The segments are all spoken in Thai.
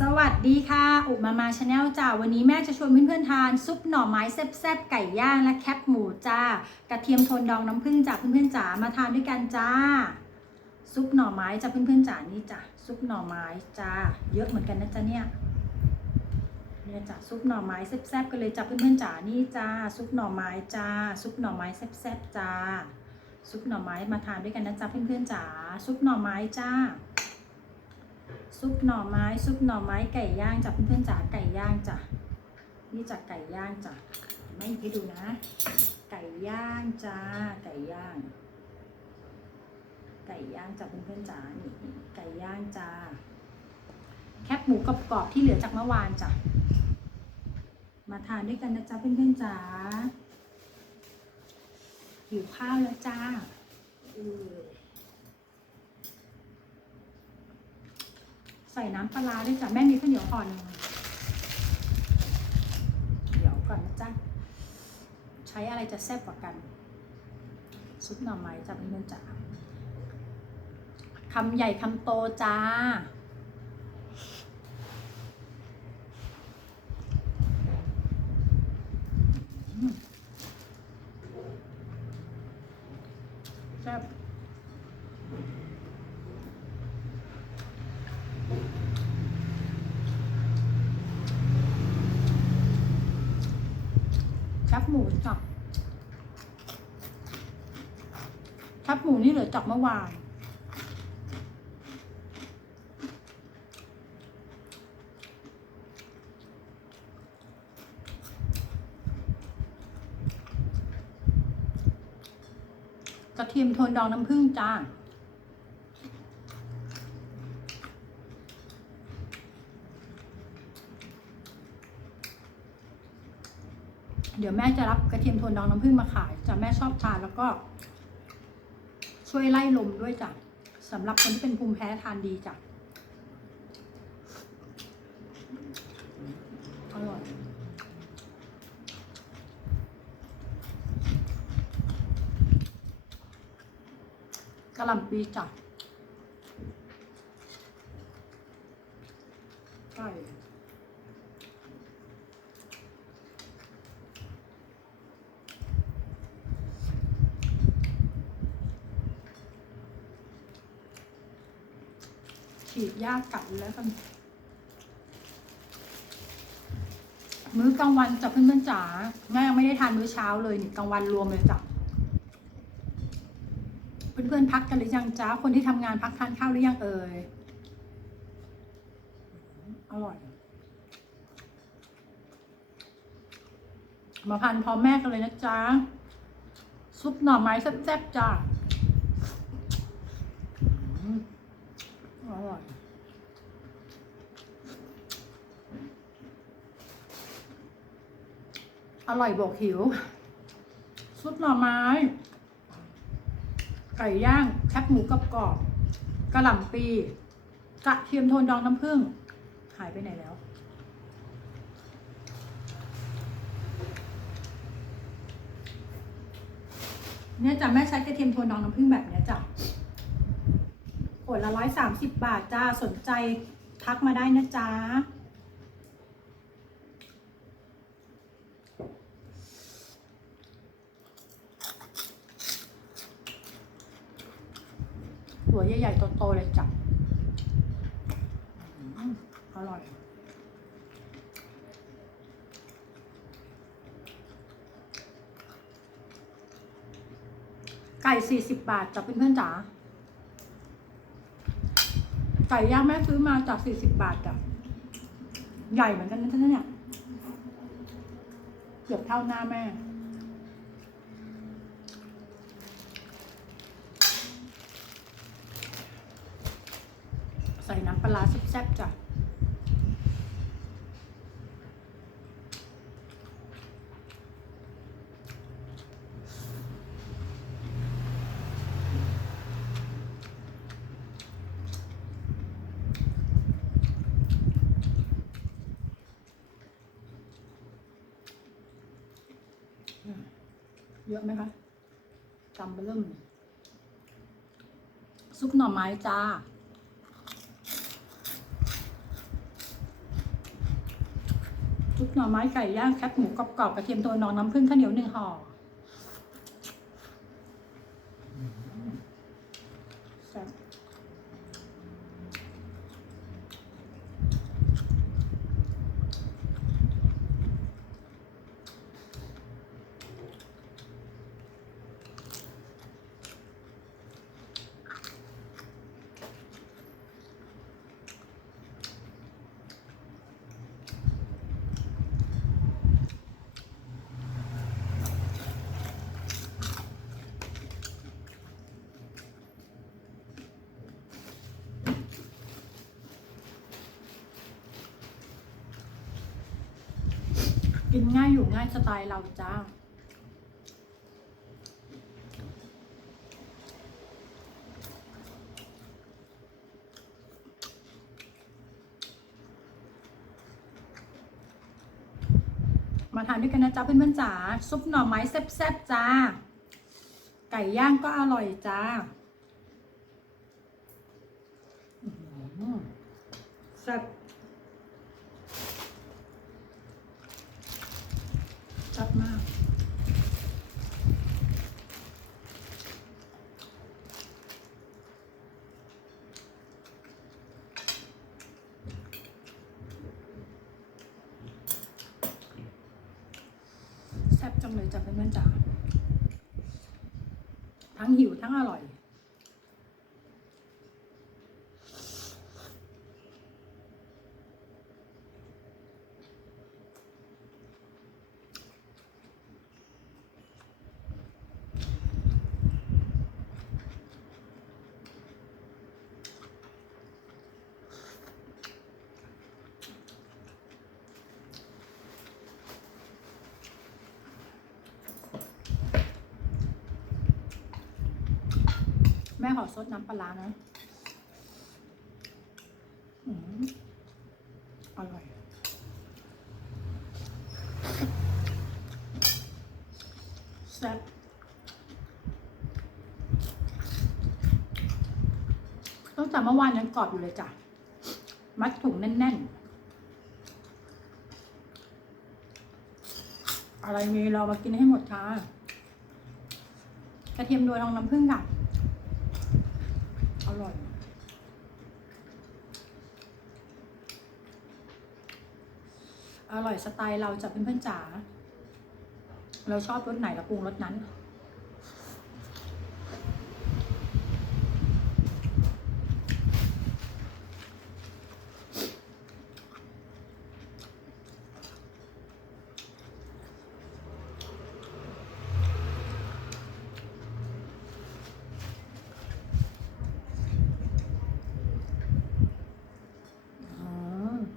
สวัสดีค่ะอุมามาชาแนลจ้าวันนี้แม่จะชวนเพื่อนๆทาน ซุปหน่อไม้แซ่บๆไก่ย่างและแคบหมูจ้ากระเทียมโทนดองน้ำผึ้งจ้าเพื่อนๆจ๋ามาทานด้วยกันจ้า ซุปหน่อไม้จ้าเพื่อนๆจ๋านี่จ้าซุปหน่อไม้จ้าเยอะเหมือนกันนะจ๊ะเนี่ยเนี่ยจ้ะซุปหน่อไม้แซ่บๆกันเลยจ้าเพื่อนๆจ๋านี่จ้าซุปหน่อไม้จ้าซุปหน่อไม้แซ่บๆจ้าซุปหน่อไม้มาทานด้วยกันนะจ๊ะเพื่อนๆจ๋าซุปหน่อไม้จ้า ซุปหน่อไม้ ซุปหน่อไม้ไก่ย่างจ้ะเพื่อนๆจ๋าไก่ย่างจ้ะนี่จากไก่ย่างจ้ะไม่ให้ดูนะ ไก่ย่างจ้าไก่ย่าง ไก่ย่างจ้ะเพื่อนๆจ๋านี่ไก่ย่างจ้าแคบหมูกรอบๆที่เหลือจากเมื่อวานจ้ะมาทานด้วยกันนะจ๊ะเพื่อนๆจ๋าหิวข้าวแล้วจ้าเออ ใส่น้ำปลาด้วยจ้ะแม่มีข้าวเหนียวห่อหนึ่งเดี๋ยวก่อนนะจ๊ะใช้อะไรจะแซ่บกว่ากันซุปหน่อไม้จ้ะเพื่อนจ๋าคำใหญ่คำโตจ้าแซ่บ หมูจับแคบหมูนี่เหลือจากเมื่อวาน กระเทียมโทนดองน้ำผึ้งจ้า เดี๋ยวแม่จะรับกระเทียมโทนดองน้ำผึ้งมาขายจะแม่ชอบทานแล้วก็ ช่วยไล่ลมด้วยจ้ะสำหรับคนที่เป็นภูมิแพ้ทานดีจ้ะอร่อยกะหล่ำปีจ้ะใช่ ฉีดยากัดแล้วกันมื้อกลางวันจะเพื่อนๆจ๋าแม่ยังไม่ได้ทานมื้อเช้าเลยนี่กลางวันรวมเลยจ้ะเพื่อนๆพักกันหรือยังจ้าคนที่ทำงานพักทานข้าวหรือยังเอ่ยอร่อยมาพันพร้อมแม่กันเลยนะจ๊ะซุปหน่อไม้แซ่บๆจ้าอืม อร่อยอร่อยบอกหิว ซุปหน่อไม้ ไก่ย่าง แคบหมูกรอบกรอบกระหล่ำปีกระเทียมโทนดองน้ำผึ้งหายไปไหนแล้ว เนี่ยจ้ะแม่ใช้กระเทียมโทนดองน้ำผึ้งแบบเนี้ยจ้ะ ขวละร้อยสามสิบบาทจ้าสนใจทักมาได้นะจ๊ะหัวใหญ่ๆโตๆเลยจ้ะอืมอร่อยไก่สี่สิบบาทจ้ะเพื่อนๆจ๋า ไก่ย่างแม่ซื้อมาจากสี่สิบบาทจ้ะใหญ่เหมือนกันนะท่านเนี่ยเกือบเท่าหน้าแม่ ใส่น้ำปลาร้าแซ่บๆจ้ะ เยอะไหมคะจำไปเริ่มซุปหน่อไม้จ้า ซุปหน่อไม้ไก่ย่างแคบหมูกรอบกระเทียมตัวนองน้ำผึ้งข้าวเหนียวหนึ่งห่อ กินง่ายอยู่ง่ายสไตล์เราจ้า มาทานด้วยกันนะจ๊ะเพื่อนๆจ๋าซุปหน่อไม้แซ่บๆจ้า ไก่ย่างก็อร่อยจ้าอื้อหือแซ่บแซ่บมาก แซ่บจัง เลยจ้ะเพื่อนๆจ๋าทั้งหิวทั้งอร่อย อซดน้ำปลานะอืมอร่อยแซ่บตั้งแต่เมื่อวานยังกรอบอยู่เลยจ้ะ มัดถุงแน่น ๆ อะไรมีเรามากินให้หมดค่ะกระเทียมโดยทองน้ำผึ้งค่ะ ร่อยอร่อยสไตล์เราจะเป็นเพื่อนๆจ๋าเราชอบรสไหนเราปรุงรสนั้น อ๋อ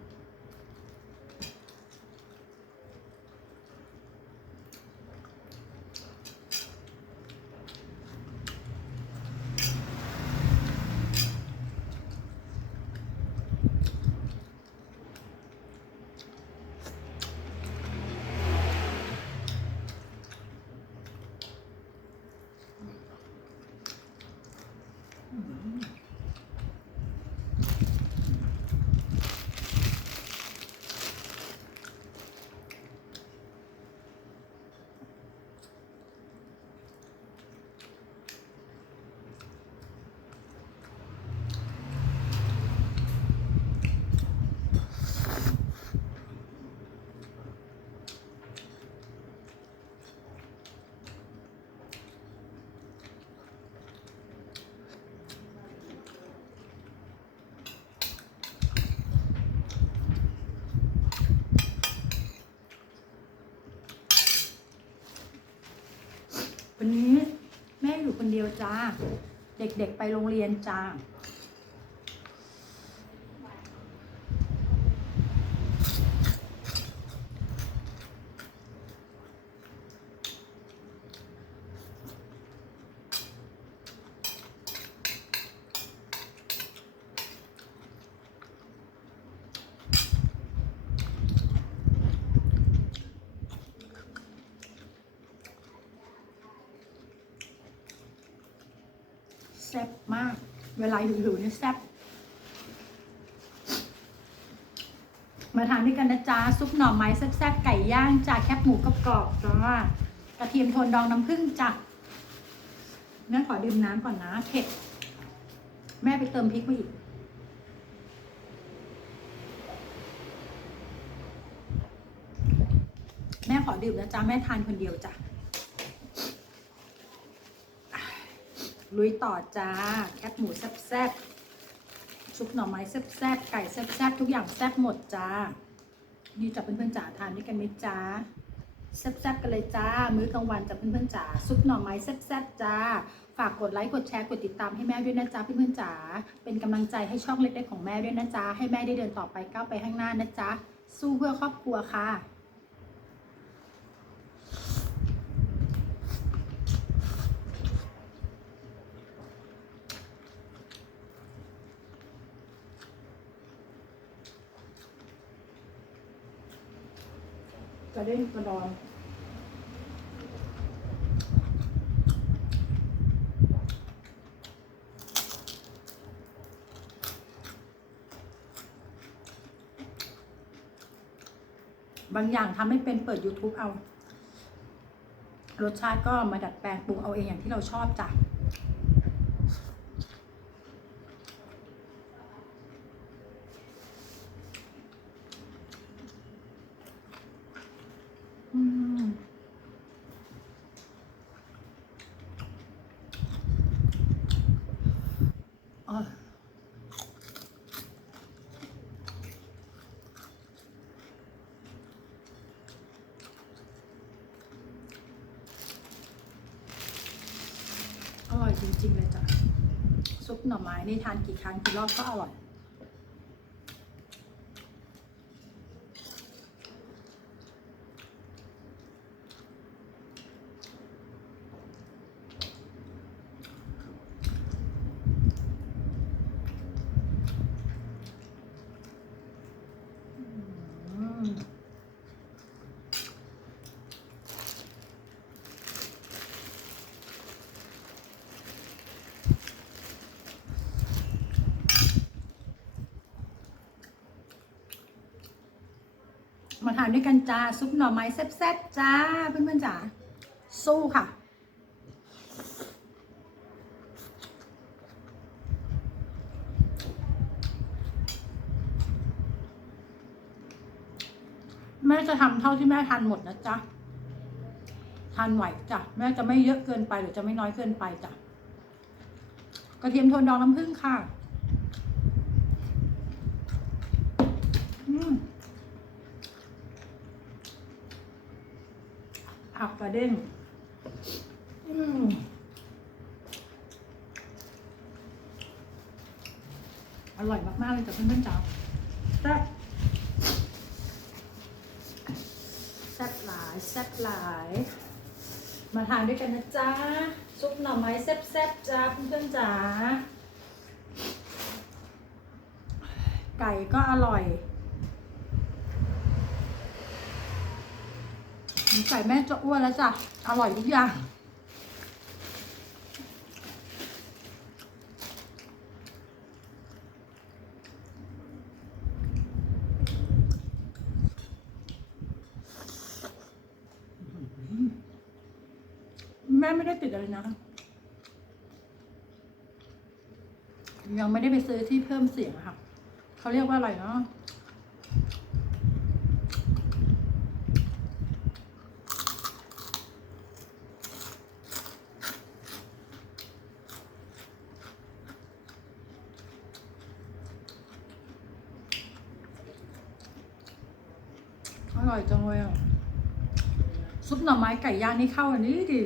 วันนี้แม่อยู่ คนเดียวจ้า เด็กๆไปโรงเรียนจ้า แซ่บมาก เวลาอยู่ๆนี่แซ่บมาทานด้วยกันนะจ๊ะซุปหน่อไม้แซ่บๆไก่ย่างจ้าแคบหมูกรอบๆจ้ากระเทียมโทนดองน้ำผึ้งจ้ะแม่ขอดื่มน้ำก่อนนะเผ็ดแม่ไปเติมพริกมาอีกแม่ขอดื่มนะจ๊ะแม่ทานคนเดียวจ้ะ ลุยต่อจ้า แคบหมูแซ่บๆซุปหน่อไม้แซ่บๆไก่แซ่บๆทุกอย่างแซ่บหมดจ้า ดีจับเพื่อนๆจ๋าทานด้วยกันไหมจ้าแซ่บๆกันเลยจ้า มื้อกลางวันจับเพื่อนๆจ๋าซุปหน่อไม้แซ่บๆจ้า ฝากกดไลค์กดแชร์กดติดตามให้แม่ด้วยนะจ๊ะเพื่อนๆจ๋าเป็นกำลังใจให้ช่องเล็กๆของแม่ด้วยนะจ๊ะให้แม่ได้เดินต่อไปก้าวไปข้างหน้านะจ๊ะสู้เพื่อครอบครัวค่ะ กระเด้งกระดอน บางอย่างทำไม่เป็นเปิด YouTube เอา รสชาติก็มาดัดแปลงปรุงเอาเองอย่างที่เราชอบจ้ะ จริงๆเลยจ้ะซุปหน่อไม้นี่ทานกี่ครั้งกี่รอบก็อร่อย มาทานด้วยกันจ้า ซุปหน่อไม้แซ่บๆจ้า เพื่อนๆจ๋าสู้ค่ะ แม่จะทำเท่าที่แม่ทานหมดนะจ๊ะทานไหวจ้ะแม่จะไม่เยอะเกินไปหรือจะไม่น้อยเกินไปจ้ะกระเทียมโทนดองน้ำผึ้งค่ะ อืม ผักกระเด้งอร่อยมาก ๆ เลยจ้ะเพื่อนๆจ๋าแซ่บแซ่บหลายแซ่บหลาย มาทานด้วยกันนะจ๊ะซุปหน่อไม้แซ่บๆจ้าเพื่อนๆจ๋าไก่ก็อร่อย ไก่แม่จะอ้วนแล้วจ้ะ อร่อยทุกอย่าง แม่ไม่ได้ติดอะไรนะ ยังไม่ได้ไปซื้อที่เพิ่มเสียงค่ะ เขาเรียกว่าอะไรเนาะอร่อยจังเลยอะ ซุปหน่อไม้ไก่ ย่างนี่เข้าอันนี้ดิ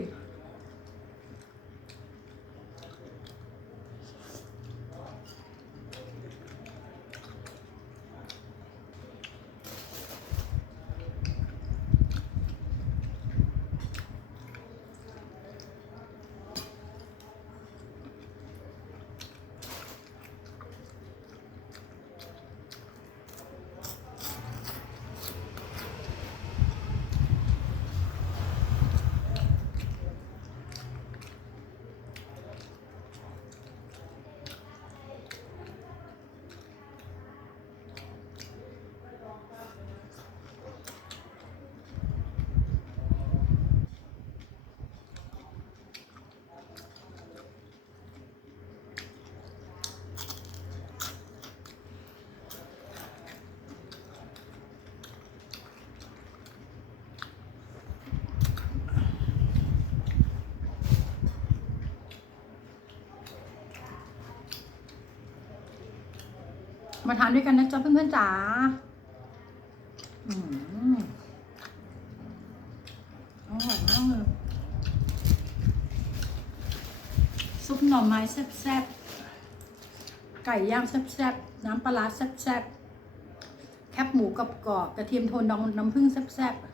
มาทานด้วยกันนะจ๊ะเพื่อนๆจ๋าอืมอร่อยมากเลยซุปหน่อไม้แซ่บๆ ไก่ย่างแซ่บๆ น้ำปลาร้าแซ่บๆ แคบหมูกรอบๆกระเทียมโทนดองน้ำผึ้งแซ่บๆ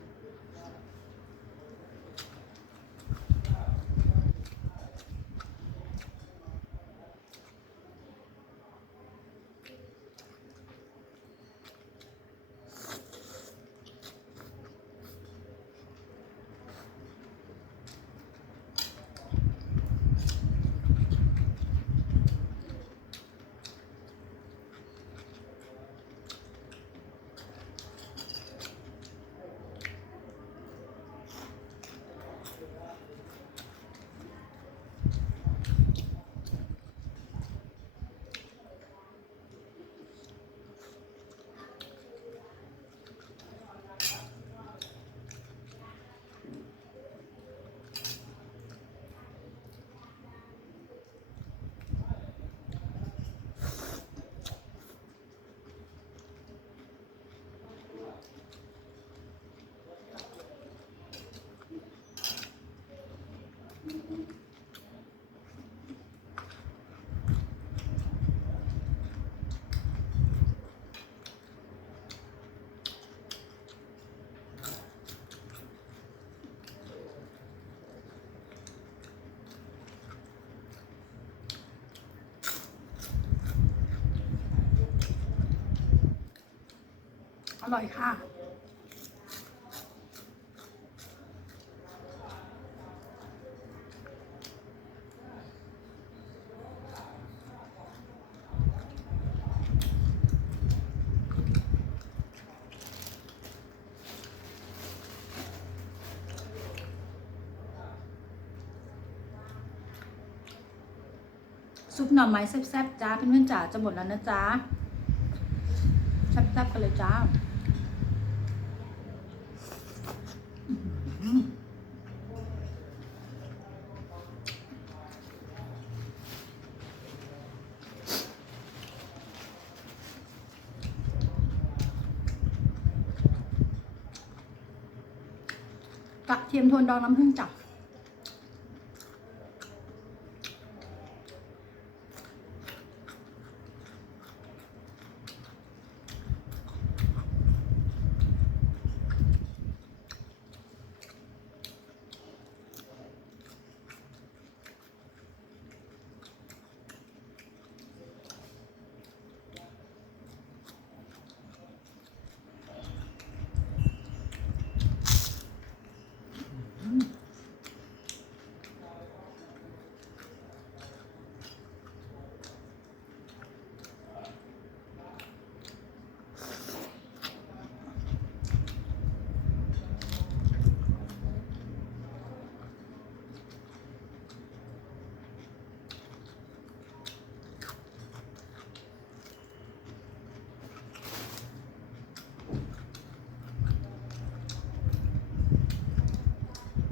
อ ร่อยค่ะซุปหน่อไม้แซ่บๆจ้าเพื่อนๆจ๋าจะหมดแล้วนะจ๊ะแซ่บๆกันเลยจ้า ทียมโทนดองน้ำผึ้งจับ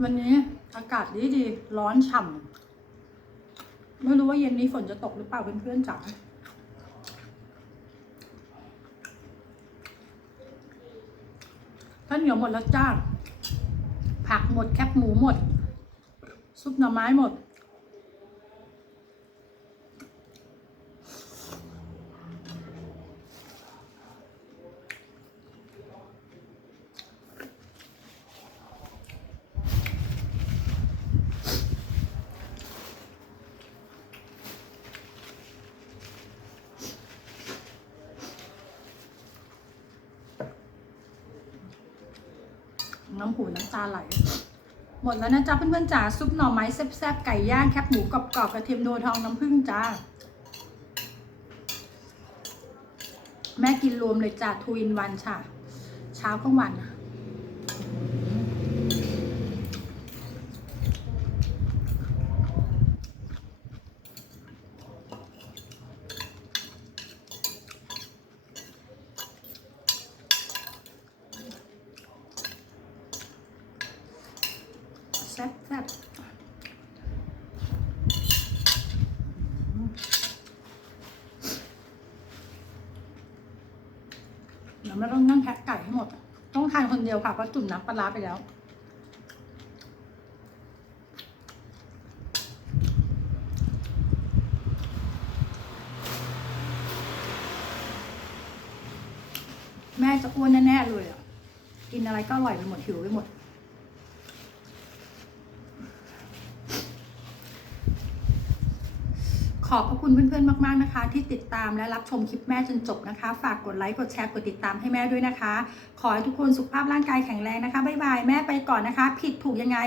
วันนี้อากาศดีดีร้อนฉ่ำไม่รู้ว่าเย็นนี้ฝนจะตกหรือเปล่าเพื่อนๆจ๋าข้าวเหนียวหมดแล้วจ้า ผักหมดแคบหมูหมด ซุปหน่อไม้หมด น้ำหูน้ำตาไหล หมดแล้วนะจ๊ะเพื่อนๆจ๋าซุปหน่อไม้แซ่บๆไก่ย่างแคบหมูกรอบๆกระเทียมโดทองน้ำผึ้งจ้า แม่กินรวมเลยจ้าทูอินวันค่ะ เช้ากลางวันอะแซ่บๆ แล้วไม่ต้องนั่งแพ็คไก่ให้หมด ต้องทานคนเดียวค่ะเพราะจุ่มน้ำปลาร้าไปแล้วแม่จะอ้วนแน่ๆเลยอะ กินอะไรก็อร่อยไปหมดหิวไปหมด ขอบพระคุณเพื่อนๆมากๆนะคะ ที่ติดตามและรับชมคลิปแม่จนจบนะคะ ฝากกดไลค์กดแชร์กดติดตามให้แม่ด้วยนะคะ ขอให้ทุกคนสุขภาพร่างกายแข็งแรงนะคะบ๊ายบายแม่ไปก่อนนะคะ ผิดถูกยังไง